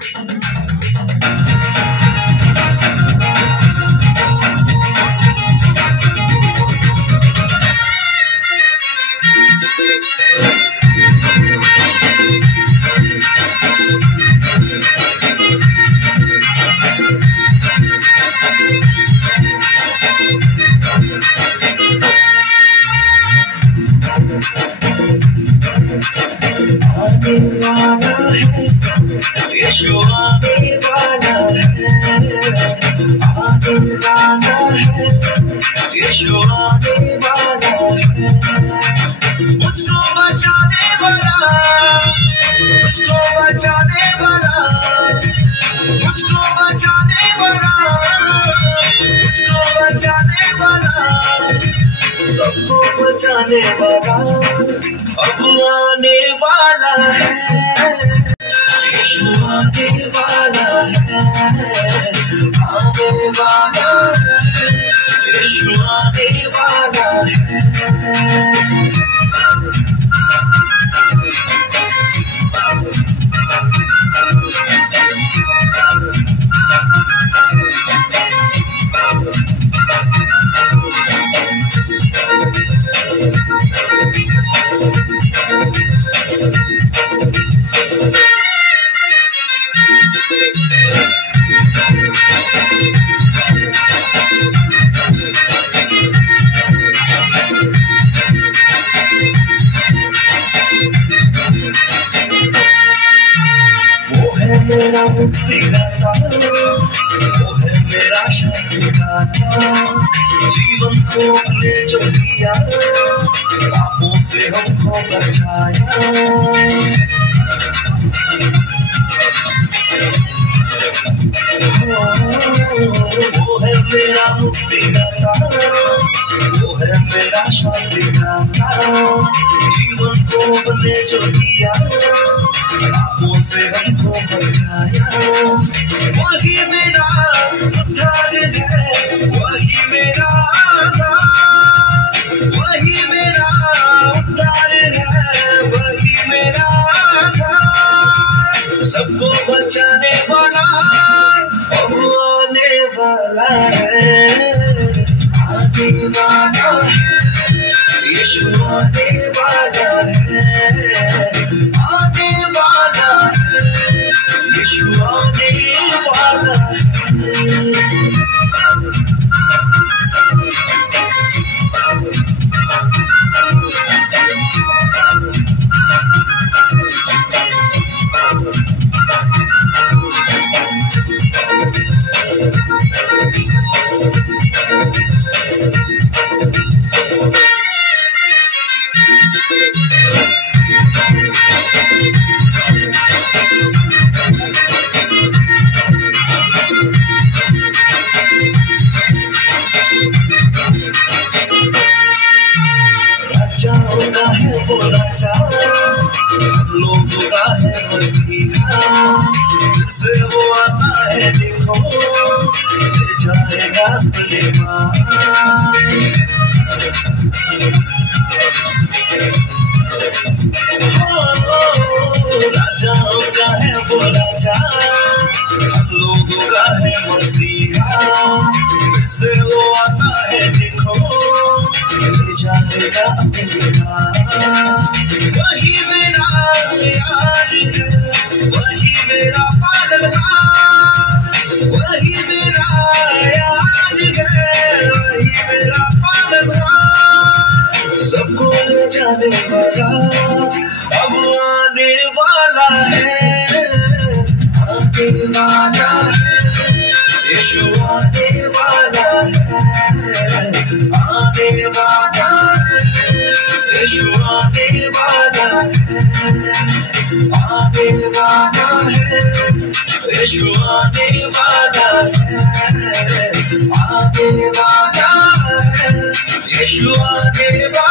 आने वाला है, यीशु आने वाला है, आने वाला है, यीशु आने वाला है। मुझको बचाने वाला, मुझको बचाने वाला, मुझको बचाने वाला, मुझको बचाने वाला, सबको बचाने वाला अब आने वाला है। यीशु आने वाला है, आने वाला है, यीशु आने वाला है। मेरा मुक्तिदाता, वो है मेरा शांतिदाता, जीवन को ले जो दिया, पापों से हमको बचाया। वो है मेरा मुक्तिदाता, वो है मेरा शांतिदाता, जीवन को ले जो दिया, पापों से हमको बचाया। वही मेरा उद्धार है, वही मेरा आधार, वही मेरा उद्धार है, वही मेरा आधार, सबको बचाने वाला अब आने वाला है, आने वाला है, यीशु आने वाला है, आने वाला है, यीशु आने वाला है। राजाओं का है वो राजा, लोगों का है मसीहा, से वो आता है देखो, ले जाएगा अपने पास। राजाओं का है वो राजा, लोगों का है मसीहा, से वो आता है देखो, ले जाएगा अपने पास। वही मेरा यार है, वही मेरा पालनहार, वही मेरा यार है, वही मेरा पालनहार, सबको ले जाने वाला अब आने वाला है, आने वाला है, यीशु आने वाला है, आने वाला है, यीशु आने वाला है, आने वाला है, यीशु आने वाला है, आने वाला है, यीशु आने वाला है।